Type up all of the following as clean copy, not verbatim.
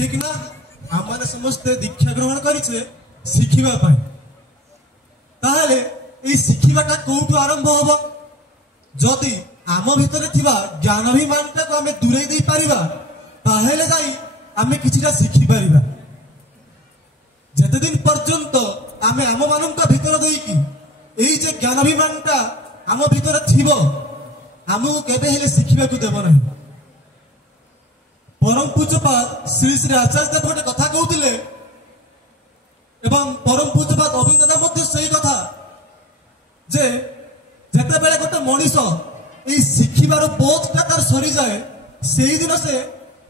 ठीक ना आम मैंने समस्ते दीक्षा ग्रहण करें शिखा शिखाटा कौटू आरंभ हम जदि आम भितर ज्ञानाभिमान टाक आम दूरे दे पारिबा ताहेले जाई आमे किछिटा शिखि पारिबा जते दिन पर्यंत आमे आम मानक भितर देकी एई जे ज्ञानाभिमानटा आम भितर थिबो आमको केबे हेले शिखिबाकू देबो नाही। परम पूज्यपाद श्री श्री आचार्य देव गोटे कथा कहते परम पूज्यपाद अभिज्ञता मध्य सही कथा जे जेते बेले गोटे मनीष ये शिखिबार बोधटा तार सरी जाए से दिन से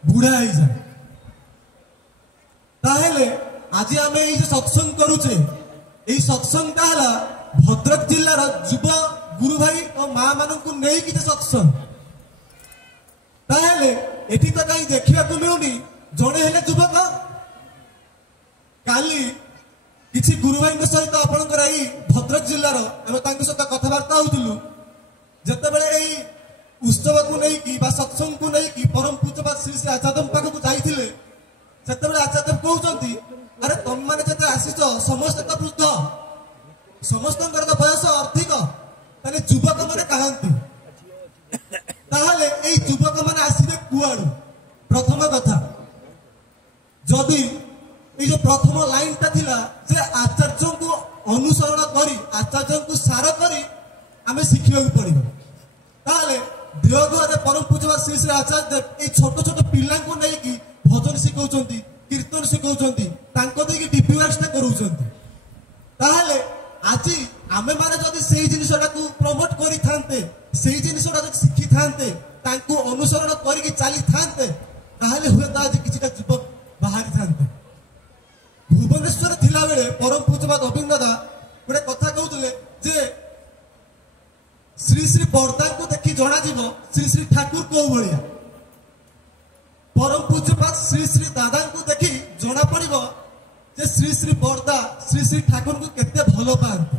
बुढ़ा हो जाए ताहेले आज आम ये सत्संग करुचे ये सत्संगटा है भद्रक जिलार युव गुरु भाई और माँ मानू नहीं कि सत्संग ताहेले एठी तो कहीं देखा मिलूनी जड़े हेले युवक काली किसी गुरु भाई सहित आपणकर यही भद्रक जिलार सहित कथबार्ता होलु जिते बड़े उत्सव को नहीं सत्संग को नहीं परम पूज्यपाद श्री श्री आचार्य पाखक जाइए से आचार्य कहते अरे तुम मैंने जो आसीच समस्त तो वृद्ध समस्त तो बयस अधिक ताले युवक मैंने कहती युवक मैंने आसवे कुआड़ू प्रथम कथा जदि ये प्रथम लाइन टा थिला जे आचार्य को अनुसरण करी आचार्य को सार करी आमे शिखिबा पड़ो ताले देवघर परम पूज्यपाद श्री श्री आचार्य देव ये छोट छोट पिला को नहीं भजन शिखौचंती कीर्तन शिखौचंती तांको देकी डीपी वर्क्स करूचंती ताले आज आमे माने जदि सेही जिनिसटा को प्रमोट करि थांते सेही जिनिसटा जदि शिखि थांते तांको अनुसरण करिकि चली थांते ताले हुए ता आज किछिटा युवक बाहरी थांते। भुवनेश्वर थिला बेले परम पूज्यपाद अभिज्ञता गोटे कथा कहते जे श्री श्री बरदा को देखी जना जीव श्री श्री ठाकुर कौ भाया परम पूज्यपाद श्री श्री दादा को देखी जना पड़ो जे श्री श्री बरदा श्री श्री ठाकुर को केते भल पाते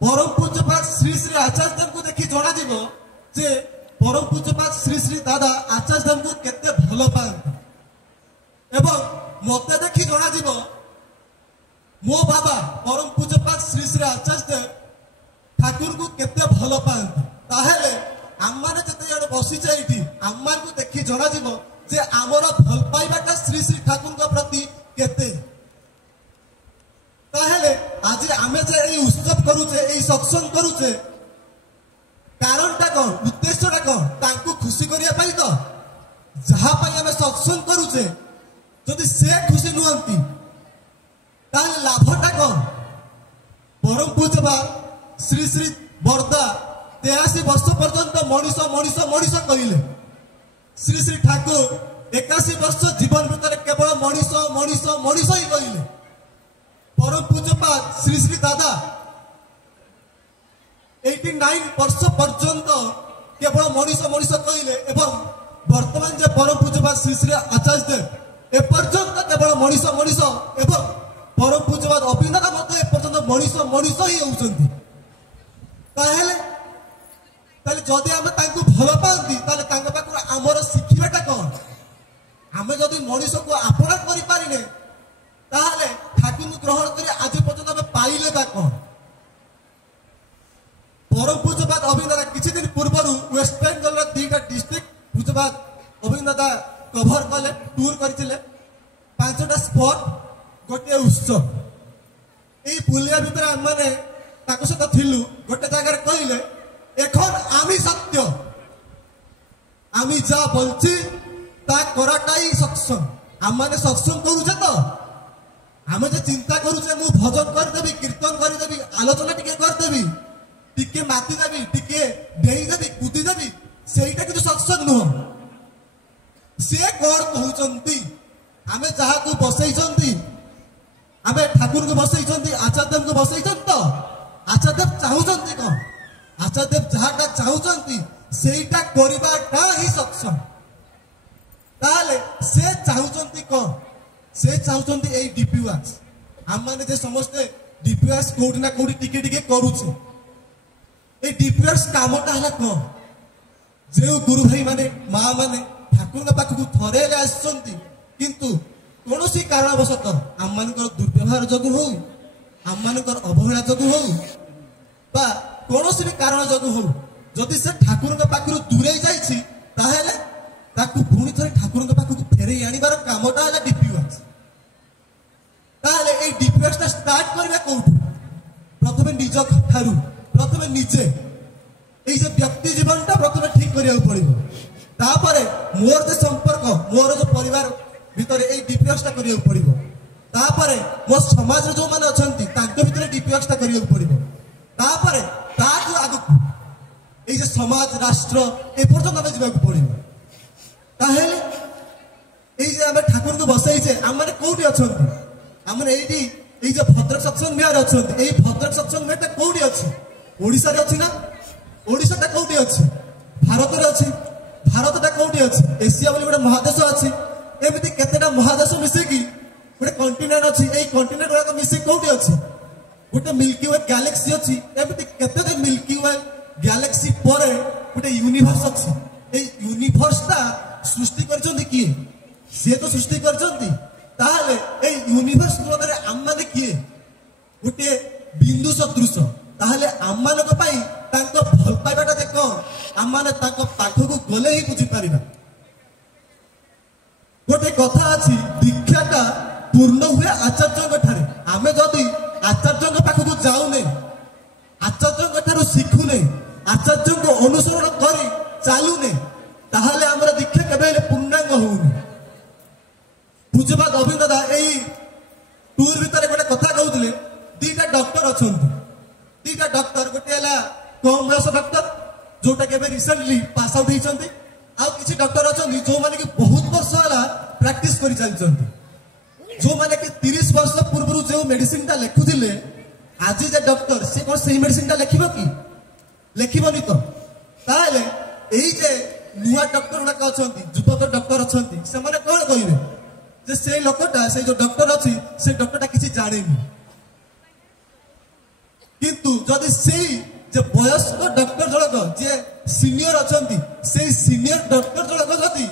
परम पूज्यपाद श्री श्री आचार्य देव को देखी जना जीव जे परम पूज्यपाद श्री श्री दादा आचार्य देव को केते भल पाते एवं मत देखी जना जीव मो बाबा परम पूज्यपाद श्री श्री आचार्य देव ठाकुर को केते भल पाते ताहेले आम माने जते जण बसिचे एठी आम मान को देखी जना जीव जे आमर भल पाइबाटा श्री श्री ठाकुर को प्रति केते ताहेले आज आमे जे ए उत्सव करूचे ए सत्संग करूचे कारणटा कोन उद्देश्यटा कोन तांको खुशी करिया पाई तो जहा पाई आमे सत्संग करूचे जदि से खुशी नुहंती ताले लाभटा कोन परम पूज्यपाद श्री श्री बरदा 83 वर्ष पर्यंत मनीष मनीष मनीष कहले श्री श्री ठाकुर 81 वर्ष जीवन भीतर केवल मनीष मनीष मनीष ही कहले परम पूज्यपाद श्री श्री दादा 89 वर्ष पर्यंत केवल मनीष मनीष कहले एवं वर्तमान जे परम पूज्यपाद श्री श्री आचार्य देव एपर्यंत केवल मनीष मनीष एवं परम पूज्यपाद अभिज्ञता मत एपर्यंत मनीष मनीष ही होउछंती ताले जदि आमे तांको भल पाती ताले तांको पाखर आमर शिखिबाटा कोन आमे जदि मनीष को आपणा करि पारिने ताले ठाकुर को ग्रहण करी आज पर्यंत आमे पाइले बा कोन परम पूज्यपाद अभिज्ञता किछि दिन पूर्व वेस्ट बेंगल दुईटा डिस्ट्रिक्ट पूज्यपाद अभिज्ञता कभर कले टूर करथिले 5टा स्पॉट गोटे उत्सव এই পুলিয়া ভিতরে মানে তাকে সହିତ থিলু গোটে জায়গায় কইলে এখন আমি সত্য আমি যা বলছি তা করাটাই সৎসঙ্গ আমি সৎসঙ্গ করুছে তো আমি যে চিন্তা করুছে মু ভজন করিদেবি কীর্তন করিদেবি আলোচনা টিকে করিদেবি টিকে মাতি দেবি টিকে ডেই দেবি কুদি দেবি সেইটা কিন্তু সৎসঙ্গ নুহ সে কଣ কହୁଛନ୍ତି ଆମେ ଯାହାକୁ ବସେଇଛନ୍ତି आमे ठाकुर को बसई आचार्य देव को बसई तो आचार्य देव चाहूचंती कौन आचार्य देव जहाटा चाहूचंती सेटा करिबाटा ही सत्संग ताले से चाहूचंती कौन से चाहूचंती एई डीपी वर्क्स हम माने जे समस्त डीपी वर्क्स कोठी ना कोठी टिके टिके करूछु ए डीपी वर्क्स कामटा हला कौन जे गुरु भाई माने माँ माने ଠାକୁରଙ୍କ ପାଖକୁ ଥରେ ହେଲେ ଆସିଛନ୍ତି, କିନ୍ତୁ କୌଣସି କାରଣବଶତଃ ଆମମାନଙ୍କର ଦୁର୍ବ୍ୟବହାର ଯୋଗୁଁ ହଉ, ଆମମାନଙ୍କର ଅବହେଳା ଯୋଗୁଁ ହଉ ବା କୌଣସି ବି କାରଣ ଯୋଗୁଁ ହଉ, ଯଦି ସେ ଠାକୁରଙ୍କ ପାଖରୁ ଦୂରେଇ ଯାଇଛି, ତାହେଲେ ତାକୁ ପୁଣି ଥରେ ଠାକୁରଙ୍କ ପାଖକୁ ଫେରେଇ ଆଣିବାର କାମଟା ହେଲା ଡିପିୱାକ୍ସ। ତାହେଲେ ଏଇ ଡିପିୱାକ୍ସଟା ଷ୍ଟାର୍ଟ କରିବା କୋଉଠୁ? ପ୍ରଥମେ ନିଜ ଠାରୁ, ପ୍ରଥମେ ନିଜେ এই যে ব্যক্তি জীবনটা প্রথমে ঠিক করা পড়ব, তারপরে মোর যে সম্পর্ক, মোর যে পরিবার ভিতরে এই ডিপিএক্সটা করা পড়ব, তারপরে মো সমাজের যে মানে অনেক তাঁর ভিতরে ডিপিএক্সটা করা পড়ব, তারপরে তাঠু আগুক এই যে সমাজ রাষ্ট্র এ পর্যন্ত আমি যাওয়া পড়ব। তাহলে এই যে আমি ঠাকুরকে বসাইছে, আমার কোটি অনেক, আমার এইটি এই যে ভদ্রক সৎসঙ্গ বিহার অনেক, এই ভদ্রক সৎসঙ্গ বিহারটা কোটি আছে? ওড়িশার অছি না? ওড়িশাটা কোটি আছে? ভারতের আছে। ভারতটা কোটি আছে? এশিয়া বলে গোটে মহাদেশ আছে। এমনি কেতেটা মহাদেশ মিশিকি গোটে কন্টিনেন্ট আছে। এই কন্টিনেন্ট গুড়াক মিশিকি কোটি আছে? গোটে মিল্কি ওয়ে গ্যালাক্সি আছে। এমনি কেতে মিল্কি ওয়ে গ্যালাক্সি পরে গোটে ইউনিভার্স আছে। এই ইউনিভার্সটা সৃষ্টি করছেন কিয়ে? সে তো সৃষ্টি করছেন। তাহলে এই ইউনিভার্স মধ্যে আমমানে কিয়ে? গোটে বিন্দু সদৃশ। তাহলে আমମାନଙ୍କ ପାଇଁ ତାଙ୍କ ଭଲ ପାଇବାଟା ଦେଖ, ଆମମାନେ ତାଙ୍କ ପାଖକୁ ଗଲେ ହିଁ ବୁଝିପାରିବା। ଗୋଟେ କଥା ଅଛି, ଦୀକ୍ଷାଟା ପୂର୍ଣ୍ଣ ହୁଏ ଆଚାର୍ଯ୍ୟଙ୍କ ଠାରେ। ଆମେ ଯଦି ଆଚାର୍ଯ୍ୟଙ୍କ ପାଖକୁ ଯାଉନେ, ଆଚାର୍ଯ୍ୟଙ୍କ ଠାରୁ ଶିଖୁନେ, ଆଚାର୍ଯ୍ୟଙ୍କୁ ଅନୁସରଣ କରି ଚାଲୁନେ, ତାହେଲେ ଆମର ଦୀକ୍ଷା କେବେ ହେଲେ ପୂର୍ଣ୍ଣାଙ୍ଗ ହଉନି। ପୂଜ୍ୟପାଦ ଅଭିନ ଦାଦା ଏଇ ଟୁର ଭିତରେ ଗୋଟେ କଥା କହୁଥିଲେ, ଦିଟା ଡକ୍ଟର ଅଛନ୍ତି। ଦିଟା ଡକ୍ଟର, ଗୋଟେ ହେଲା କମ ବୟସ ଡକ୍ଟର ଯୋଉଟା କେବେ ରିସେଣ୍ଟଲି ପାସ୍ ଆଉଟ୍ ହେଇଛନ୍ତି, ଆଉ କିଛି ଡକ୍ଟର ଅଛନ୍ତି ଯୋଉମାନେ କି ବହୁତ ବର୍ଷ ହେଲା ପ୍ରାକ୍ଟିସ କରି ଚାଲିଛନ୍ତି। ଯୋଉମାନେ କି 30 ବର୍ଷ ପୂର୍ବରୁ ଯୋଉ ମେଡିସିନଟା ଲେଖୁଥିଲେ, ଆଜି ଯେ ଡକ୍ଟର ସେ କଣ ସେଇ ମେଡିସିନଟା ଲେଖିବ କି? ଲେଖିବନି ତ। ତାହେଲେ ଏଇ ଯେ ନୂଆ ଡକ୍ଟର ଗୁଡାକ ଅଛନ୍ତି, ଯୁବକ ଡକ୍ଟର ଅଛନ୍ତି, ସେମାନେ କଣ କହିବେ ଯେ ସେଇ ଲୋକଟା, ସେଇ ଯୋଉ ଡକ୍ଟର ଅଛି, ସେଇ ଡକ୍ଟରଟା କିଛି ଜାଣିନି। কিন্তু যদি সেই যে বয়স্ক ডক্টর জনক যে সিনিয়র অଛନ୍ତି, সেই সিনিয়র ডক্টর জনক যদি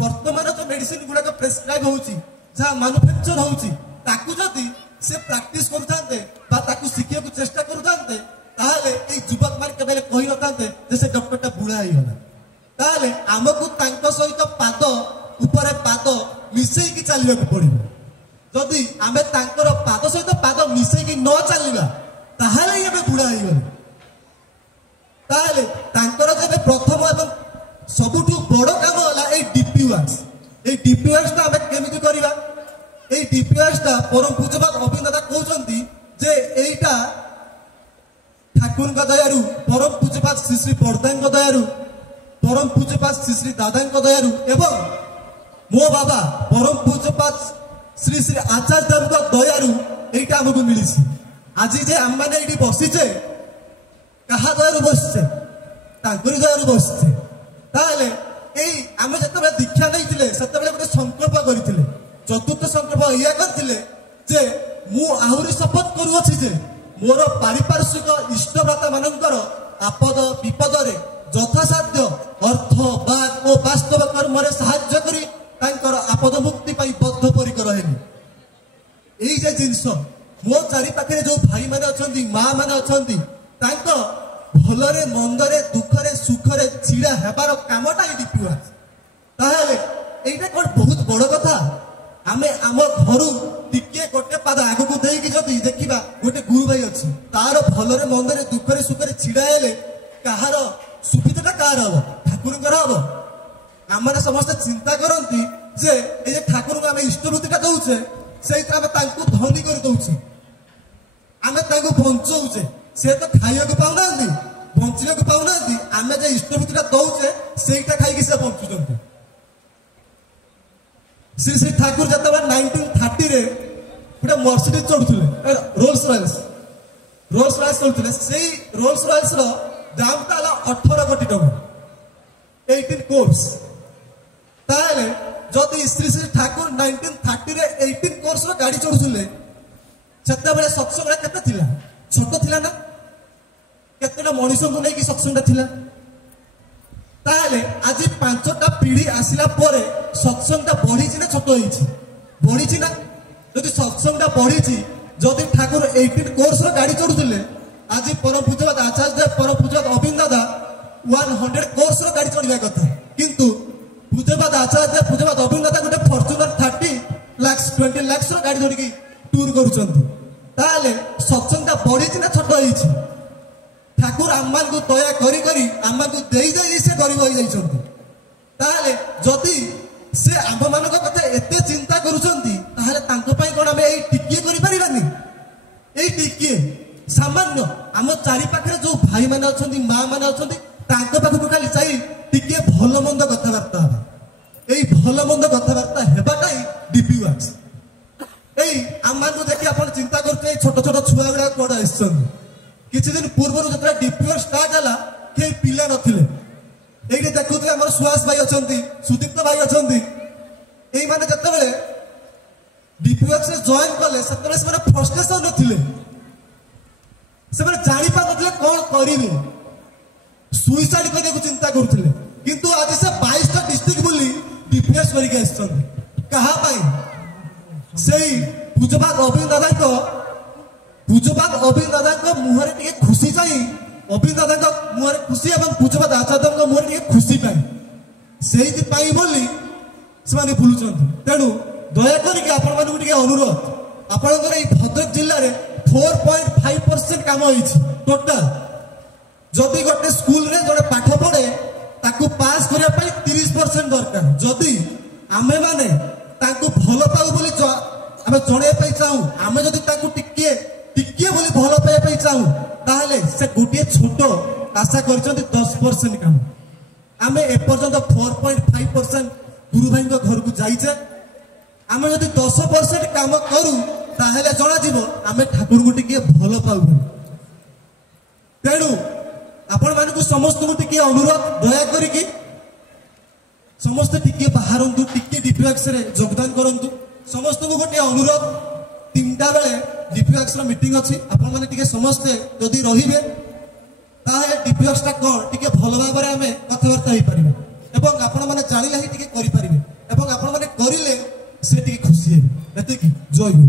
বর্তমান যে মেডিসিন গুড়াক প্রেসক্রাইব হচ্ছে, যা ম্যানুফ্যাকচর হচ্ছে, তাকে যদি সে প্রাক্টিস করুথান্তে বা তাকে শিখিବାକୁ চেষ্টা করুথান্তে, তাহলে এই যুবক মানে কেবে কহি নথান্তে যে সে ডক্টরটা বুড়া হইগলা। তাহলে আমাকে তাঙ্ক সহিত পাদ উপরে পাদ মিশাইকি চালিବାକୁ পড়িব। যদি আমি তাঙ্কর পাদ সহিত পাদ মিশাইকি ন চালিবা, তাহলে ଏବେ ବୁଢା ହେଇଗଲେ। ତାହେଲେ ତାଙ୍କର ଯେବେ ପ୍ରଥମ ଏବଂ ସବୁଠୁ ବଡ କାମ ହେଲା ଏଇ ଡିପିୱାକ୍ସ। ଏଇ ଡିପିୱାକ୍ସଟା ଆମେ କେମିତି କରିବା? ଏଇ ଡିପିୱାକ୍ସଟା ପରମ ପୂଜ୍ୟପାଦ ଅଭିନ ଦାଦା କହୁଛନ୍ତି ଯେ ଏଇଟା ଠାକୁରଙ୍କ ଦୟାରୁ, ପରମ ପୂଜ୍ୟପାଦ ଶ୍ରୀ ଶ୍ରୀ ବରଦାଙ୍କ ଦୟାରୁ, ପରମ ପୂଜ୍ୟପାଦ ଶ୍ରୀ ଶ୍ରୀ ଦାଦାଙ୍କ ଦୟାରୁ ଏବଂ ମୋ ବାବା ପରମ ପୂଜ୍ୟପାଦ ଶ୍ରୀ ଶ୍ରୀ ଆଚାର୍ଯ୍ୟ ଦେବଙ୍କ ଦୟାରୁ ଏଇଟା ଆମକୁ ମିଳିଛି। আজি যে আমମାନେ ଏଇଠି ବସିଛେ, କାହା ଦୟାରୁ ବସିଛେ? ତାଙ୍କରି ଦୟାରୁ ବସିଛେ। ତାହେଲେ ଏଇ ଆମେ ଯେତେବେଳେ ଦୀକ୍ଷା ନେଇଥିଲେ, ସେତେବେଳେ ଗୋଟେ ସଂକଳ୍ପ କରିଥିଲେ। ଚତୁର୍ଥ ସଂକଳ୍ପ ଏଇଆ କରିଥିଲେ ଯେ ମୁଁ ଆହୁରି ଶପଥ କରୁଅଛି ଯେ ମୋର ପାରିପାର୍ଶ୍ୱିକ ଇଷ୍ଟଭ୍ରାତା ମାନଙ୍କର ଆପଦ ବିପଦରେ ଯଥାସାଧ୍ୟ ଅର୍ଥ ବାକ୍ ଓ ବାସ୍ତବ କର୍ମରେ ସାହାଯ୍ୟ କରି ତାଙ୍କର ଆପଦ ମୁକ୍ତି ପାଇଁ ବଦ୍ଧପରିକର ହେଲି। ଏଇ ଯେ ଜିନିଷ ମୋ ଚାରି ପାଖରେ ଯୋଉ ଭାଇ ମାନେ ଅଛନ୍ତି, ମା ମାନେ ଅଛନ୍ତି, ତାଙ୍କ ଭଲରେ ମନ୍ଦରେ ଦୁଃଖରେ ସୁଖରେ ଛିଡା ହେବାର କାମଟା ହିଁ ଡିପିୱାକ୍ସ। ତାହେଲେ এইটা কোন বহুত বড় কথা। আমি আমার ঘরু টিকে গোটে পাদ আগুক ଦେଇକି যদি ଦେଖିବା গোটে গুরু ভাই ଅଛି, তার ভলরে মন্দরে দুঃখরে সুখরে ছিড়া হেলে কাহার সুবিধাটা কার হব? ঠাকুরଙ୍କର হব। আমরা সমস্তে চিন্তা করନ୍ତି যে এই যে ঠাকুরଙ୍କୁ আমি ইষ্টবৃত্তিটা দଉଛେ, সেইটা আমি তাଙ୍କୁ ধনী করে দଉଛେ, ଆମେ ତାଙ୍କୁ ବଞ୍ଚଉଛେ। ସେ ତ ଖାଇବାକୁ ପାଉନାହାନ୍ତି, ବଞ୍ଚିବାକୁ ପାଉନାହାନ୍ତି, ଆମେ ଯେ ଇଷ୍ଟବୃତ୍ତିଟା ଦଉଛେ ସେଇଟା ଖାଇକି ସେ ବଞ୍ଚୁଛନ୍ତି। ଶ୍ରୀ ଶ୍ରୀ ଠାକୁର ଯେତେବେଳେ 1930ରେ ଗୋଟେ ମର୍ସିଡିଜ ଚଢୁଥିଲେ, ରୋଲ୍ସ ରଏସ୍ ଚଢୁଥିଲେ, ସେଇ ରୋଲ୍ସ ରଏସ୍ର ଦାମଟା ହେଲା 18 କୋଟି ଟଙ୍କା, 18 କୋର୍ସ। ତାହେଲେ ଯଦି ଶ୍ରୀ ଶ୍ରୀ ଠାକୁର 1930ରେ 18 କୋର୍ସର ଗାଡି ଚଢୁଥିଲେ, ସେତେବେଳେ ସତ୍ସଙ୍ଗଟା କେତେ ଥିଲା? ଛୋଟ ଥିଲା ନା? କେତେଟା ମଣିଷଙ୍କୁ ନେଇକି ସତ୍ସଙ୍ଗଟା ଥିଲା? ତାହେଲେ ଆଜି ପାଞ୍ଚଟା ପିଢ଼ି ଆସିଲା ପରେ ସତ୍ସଙ୍ଗଟା ବଢିଛି ନା ଛୋଟ ହେଇଛି? ବଢିଛି ନା? ଯଦି ସତ୍ସଙ୍ଗଟା ବଢିଛି, ଯଦି ଠାକୁର 18 କୋର୍ସର ଗାଡ଼ି ଚଢୁଥିଲେ, ଆଜି ପରମ ପୂଜ୍ୟବାଦ ଆଚାର୍ଯ୍ୟ ଦେବ, ପରମ ପୂଜ୍ୟବାଦ ଅବିନ୍ଦ ଦାଦା 100 କୋର୍ସର ଗାଡ଼ି ଚଢିବା କଥା, କିନ୍ତୁ ପୂଜ୍ୟବାଦ ଆଚାର୍ଯ୍ୟ ଦେବ, ପୂଜ୍ୟବାଦ ଅବିନ୍ଦ ଦାଦା ଗୋଟେ ଫର୍ଚୁନର 30 ଲାକ୍ସ 20 ଲାକ୍ସର ଗାଡ଼ି ଧରିକି ଟୁର କରୁଛନ୍ତି। ତାହେଲେ ସତ୍ସଙ୍ଗଟା ବଢିଛି ନା ଛୋଟ ହେଇଛି? ଠାକୁର ଆମମାନଙ୍କୁ ଦୟା କରି କରି ଆମମାନଙ୍କୁ ଦେଇ ଦେଇ ସେ ଗରିବ ହେଇଯାଇଛନ୍ତି। ତାହେଲେ ଯଦି ସେ ଆମମାନଙ୍କ କଥା ଏତେ ଚିନ୍ତା କରୁଛନ୍ତି, ତାହେଲେ ତାଙ୍କ ପାଇଁ କ'ଣ ଆମେ ଏଇ ଟିକିଏ କରିପାରିବାନି? ଏଇ ଟିକିଏ ସାମାନ୍ୟ ଆମ ଚାରି ପାଖରେ ଯୋଉ ଭାଇମାନେ ଅଛନ୍ତି, ମା ମାନେ ଅଛନ୍ତି, ତାଙ୍କ ପାଖକୁ ଖାଲି ଯାଇ ଟିକିଏ ଭଲ ମନ୍ଦ କଥାବାର୍ତ୍ତା ହେବା। ଏଇ ଭଲ ମନ୍ଦ କଥାବାର୍ତ୍ତା ହେବାଟାই ଡିପି ୱାର୍କସ। ଏଇ ଆମମାନଙ୍କୁ ଦେଖି ଆପଣ ଚିନ୍ତା କରୁଥିବେ ଏଇ ଛୋଟ ଛୋଟ ଛୁଆ ଗୁଡାକ କୁଆଡେ ଆସିଛନ୍ତି। କିଛି ଦିନ ପୂର୍ବରୁ ଯେତେବେଳେ ଡିପି ୱାର୍କ ଷ୍ଟାର୍ଟ ହେଲା, କେହି ପିଲା ନଥିଲେ। এইটি দেখুলে আমার সুহাস ভাই অনেক, সুদীপ্ত ভাই অনেক। এইমানে যেতবে ডিপিওএক্সে জয়েন কলে, সেতবে সে ফ্রস্ট্রেসন নথিলে, সে জাঁপারে কণ করবে, সুইসাইড করা চিন্তা করুলে। কিন্তু আজ সে 22টা ডিস্ট্রিক্ট বলি ডিপিএস করিকি আসছেন। কাহাপাই? সেই পূজ্যপাত অবিন্দ দাদাঙ্ক, পূজ্যপাত অবিন্দ দাদাঙ্ক মুহরে টিকে খুশি চাই, অবিন্দ দাদাঙ্ক মুহরে খুশি এবং পূজ্যপাত আচার্যଙ୍କ মুহরে টিকে খুশি পাই, সেইপাই বলি ସେମାନେ ବୁଲୁଛନ୍ତି। ତେଣୁ ଦୟାକରିକି ଆପଣମାନଙ୍କୁ ଟିକେ ଅନୁରୋଧ, ଆପଣଙ୍କର ଏଇ ଭଦ୍ରକ ଜିଲ୍ଲାରେ 4.5% କାମ ହେଇଛି ଟୋଟାଲ। ଯଦି ଗୋଟେ ସ୍କୁଲରେ ଜଣେ ପାଠ ପଢେ, ତାକୁ ପାସ୍ କରିବା ପାଇଁ 30% ଦରକାର। ଯଦି ଆମେମାନେ ତାଙ୍କୁ ଭଲ ପାଉ ବୋଲି ଆମେ ଜଣେଇବା ପାଇଁ ଚାହୁଁ, ଆମେ ଯଦି ତାଙ୍କୁ ଟିକିଏ ଟିକିଏ ବୋଲି ଭଲ ପାଇବା ପାଇଁ ଚାହୁଁ, ତାହେଲେ ସେ ଗୋଟିଏ ଛୋଟ ଆଶା କରିଛନ୍ତି 10% କାମ। ଆମେ ଏପର୍ଯ୍ୟନ୍ତ 4.5% गुरु भाई घर को जाइए। आम जदि 10% काम करूँ, ताहले जनाजिब आम ठाकुर को टिके भल पाऊ। तेणु आपण मानक समस्त को टिके अनुरोध, दया करिकी समस्ते टिके बाहरंतु, टिके डिपिएक्स रे योगदान करंतु। समस्त को गोटे अनुरोध, 3टा बेले डिपिएक्स रो मीटिंग अछि। आपण माने टिके समस्ते जदि रहिबे, ताहले डिपिएक्स टा कोन टिके भल भाबरे आमे कथाबार्ता होई परिबे এবং ଆପଣ ମାନେ ଜାଣିଲେ ହିଁ ଟିକେ କରିପାରିବେ ଏବଂ ଆପଣ ମାନେ କରିଲେ ସେ ଟିକେ ଖୁସି ହେବେ। ଏତିକି। ଜୟ ଗୁରୁ।